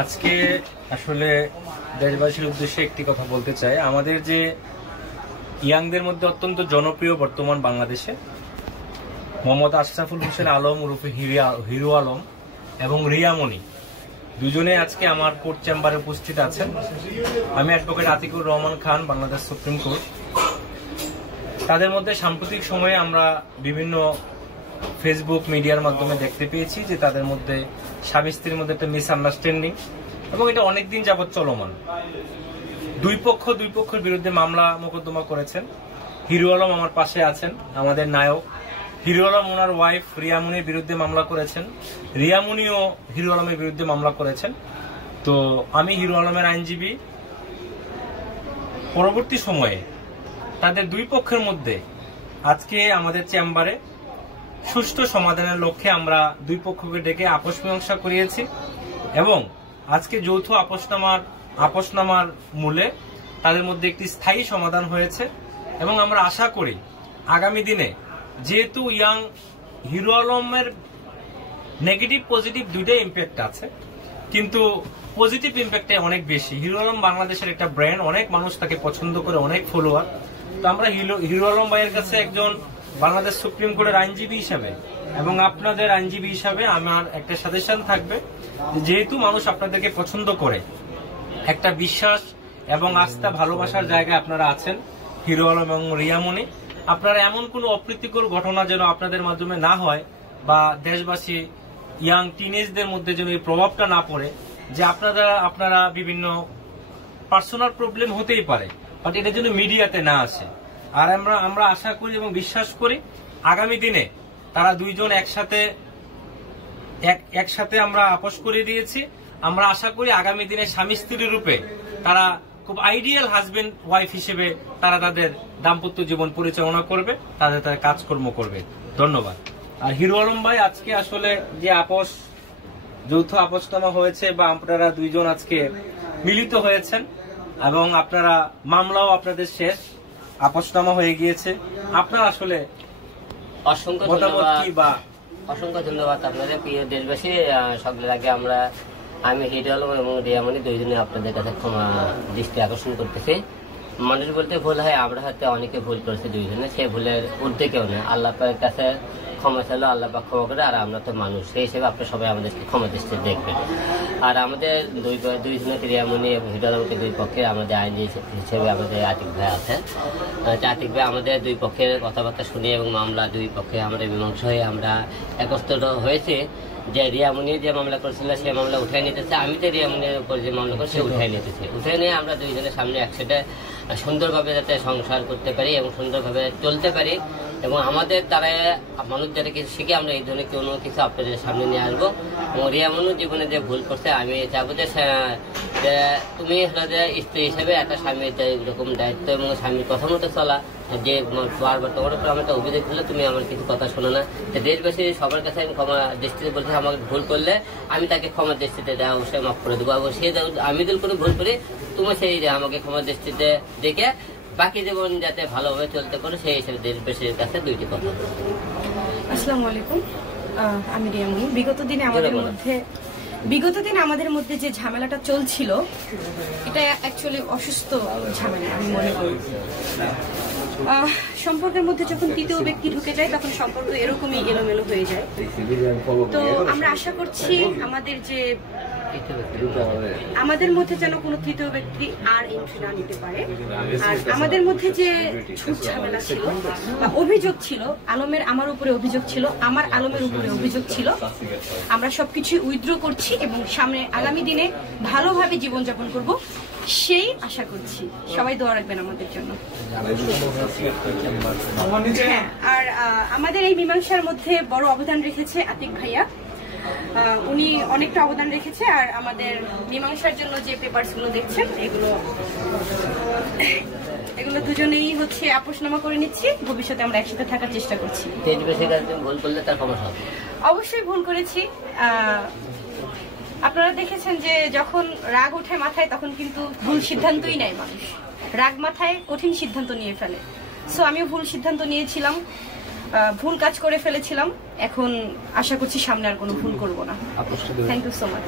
আজকে আসলে দেশবাসীর উদ্দেশ্যে একটি কথা বলতে চাই। আমাদের যে ইয়াংদের মধ্যে অত্যন্ত জনপ্রিয় বর্তমান বাংলাদেশে মোহাম্মদ আশরাফুল হোসেন আলম ওরফে হিরো আলম এবং রিয়ামণি দুজনে আজকে আমার কোর্ট চেম্বারে উপস্থিত আছেন। আমি advocate Atikur Rahman Khan, Bangladesh supreme court. তাদের মধ্যে সাম্প্রতিক সময়ে আমরা বিভিন্ন ফেসবুক মিডিয়ার মাধ্যমে দেখতে পেয়েছি যে তাদের মধ্যে স্বামী স্ত্রীর মধ্যে একটা মিসআন্ডারস্ট্যান্ডিং, এবং এটা অনেকদিন যাবৎ চলমান। দুই পক্ষের বিরুদ্ধে মামলা মোকদ্দমা করেছেন। হিরো আলম আমার পাশে আছেন, আমাদের নায়ক। হিরো আলম ওনার ওয়াইফ রিয়ামণির বিরুদ্ধে মামলা করেছেন, রিয়ামণিও হিরো আলমের বিরুদ্ধে মামলা করেছেন। তো আমি হিরো আলমের আইনজীবী। পরবর্তী সময়ে তাদের দুই পক্ষের মধ্যে আজকে আমাদের চেম্বারে সুষ্ঠু সমাধানের লক্ষ্যে আমরা দুই পক্ষকে ডেকে আপোষ মীমাংসা করিয়েছি, এবং আজকে যৌথ আপোষনামার মূলে তাদের মধ্যে একটি স্থায়ী সমাধান হয়েছে। এবং আমরা আশা করি আগামী দিনে, যেহেতু হিরো আলমের নেগেটিভ পজিটিভ দুইটাই ইম্প্যাক্ট আছে, কিন্তু পজিটিভ ইম্প্যাক্টে অনেক বেশি। হিরো আলম বাংলাদেশের একটা ব্র্যান্ড, অনেক মানুষ তাকে পছন্দ করে, অনেক ফলোয়ার। তো আমরা হিরো আলম ভাইয়ের কাছে একজন বাংলাদেশ সুপ্রিম কোর্টের আইনজীবী হিসাবে এবং আপনাদের আইনজীবী হিসাবে আমার একটা সাজেশন থাকবে, যেহেতু মানুষ আপনাদেরকে পছন্দ করে, একটা বিশ্বাস এবং আস্থা ভালোবাসার জায়গায় আপনারা আছেন হিরো আলম এবং রিয়ামণি, আপনারা এমন কোনো অপ্রীতিকর ঘটনা যেন আপনাদের মাধ্যমে না হয়, বা দেশবাসী ইয়াং টিনেজদের মধ্যে যেন এই প্রভাবটা না পড়ে যে আপনারা বিভিন্ন পার্সোনাল প্রবলেম হতেই পারে, বাট এটা যেন মিডিয়াতে না আসে। আর আমরা আশা করি এবং বিশ্বাস করি আগামী দিনে তারা দুইজন একসাথে আমরা আপোষ করে দিয়েছি। আমরা আশা করি আগামী দিনে স্বামী স্ত্রী রূপে তারা খুব আইডিয়াল হাজবেন্ড ওয়াইফ হিসেবে তারা তাদের দাম্পত্য জীবন পরিচালনা করবে, তাদের কাজকর্ম করবে। ধন্যবাদ। আর হিরো আলম ভাই, আজকে আসলে যে যৌথ আপোষনামা হয়েছে, বা আপনারা দুইজন আজকে মিলিত হয়েছেন, এবং আপনারা মামলাও আপনাদের শেষ, আপোষনামা হয়ে গিয়েছে, আপনার আসলে অসংখ্য ধন্যবাদ আপনাদের প্রিয় দেশবাসী। সকলের আগে আমি হিরো আলম এবং রিয়ামণি দুইজনে আপনাদের কাছে ক্ষমা দৃষ্টি আকর্ষণ করতেছি। মানুষ বলতে ভুল হয়, আমরা হয়তো অনেকে ভুল করেছি দুইজনে, সে ভুলের ঊর্ধ্বে কেউ নেই। আল্লাহ পাকের কাছে ক্ষমা চাইলো, আল্লাহ পাক ক্ষমা করে। আর আমরা তো মানুষ, সেই হিসেবে আপনারা সবাই আমাদেরকে ক্ষমা দৃষ্টি দেখবেন। আর আমাদের দুইজনে রিয়ামণি এবং হিরো আলমকে দুই পক্ষে আমাদের আইনজীবী হিসেবে আমাদের আতিক ভাই আছেন। আতিক ভাই আমাদের দুই পক্ষের কথাবার্তা শুনে এবং মামলা দুই পক্ষে আমাদের মীমাংসা হয়ে আমরা একত্রিত হয়েছে যে রিয়ামণি যে মামলা করেছিল সে মামলা উঠাই নিতেছে, আমি তো রিয়ামণির উপর যে মামলা করি সে উঠাই নিতেছে। উঠে নিয়ে আমরা দুইজনের সামনে একসাথে সুন্দরভাবে যাতে সংসার করতে পারি এবং সুন্দরভাবে চলতে পারি, এবং আমাদের দ্বারা মানুষ যারা কিছু শিখে আমরা এই ধরনের কোনো কিছু আপনাদের সামনে নিয়ে আসবো। এবং রিয়ামণির জীবনে যে ভুল করছে, আমি চাবো যে তুমি স্ত্রী হিসেবে একটা স্বামীর এরকম দায়িত্ব এবং স্বামীর কথা মতো চলা, যে বারবার তোমার উপর আমার একটা অভিযোগ হলে তুমি আমার কিছু কথা শোনো না। দেশবাসী সবার কাছে আমি ক্ষমা দৃষ্টিতে বলছি, আমাকে ভুল করলে আমি তাকে ক্ষমা দৃষ্টিতে দেওয়া অবশ্যই মাফ করে দেবো, এবং সে আমি যদি কোনো ভুল করি তুমি সেই আমাকে ক্ষমা দৃষ্টিতে দেখে বাকি জীবন যাতে ভালোভাবে চলতে পারে, সেই হিসেবে দেশবাসীর কাছে দুইটি কথা। আসসালামু আলাইকুম, আমি রিয়ামণি। বিগত দিনে আমাদের মধ্যে যে ঝামেলাটা চলছিল, এটা অ্যাকচুয়ালি অসুস্থ ঝামেলা আমি মনে করি। সম্পর্কের মধ্যে যখন তৃতীয় ব্যক্তি ঢুকে যায়, তখন সম্পর্ক এরকমই এলোমেলো হয়ে যায়। তো আমরা আশা করছি আমাদের মধ্যে যেন কোনো তৃতীয় ব্যক্তি আর এন্ট্রি না নিতে পারে। আর আমাদের মধ্যে যে ঝুট ঝামেলা ছিল বা অভিযোগ ছিল, আমার উপরে অভিযোগ ছিল, আমার আলমের উপরে অভিযোগ ছিল, আমরা সবকিছু উইথড্র করছি এবং সামনে আগামী দিনে ভালোভাবে জীবনযাপন করব, সেই আশা করছি। সবাই দোয়া রাখবেন আমাদের জন্য। হ্যাঁ, আর আমাদের এই মীমাংসার মধ্যে বড় অবদান রেখেছে আতিক ভাইয়া, উনি অনেকটা অবদান রেখেছে। আর আমাদের মীমাংসার জন্য যে পেপারস গুলো দেখছেন, এগুলো দুজনেই আপোষনামা করে নিচ্ছি। ভবিষ্যতে আমরা একসাথে থাকার চেষ্টা করছি। অবশ্যই ভুল করেছি। আপনারা দেখেছেন যে যখন রাগ ওঠে মাথায়, তখন কিন্তু ভুল সিদ্ধান্তই নেয় মানুষ। রাগ মাথায় কঠিন সিদ্ধান্ত নিয়ে ফেলে। সো আমিও ভুল সিদ্ধান্ত নিয়েছিলাম, ভুল কাজ করে ফেলেছিলাম। এখন আশা করছি সামনে আর কোনো ভুল করব না। Thank you so much.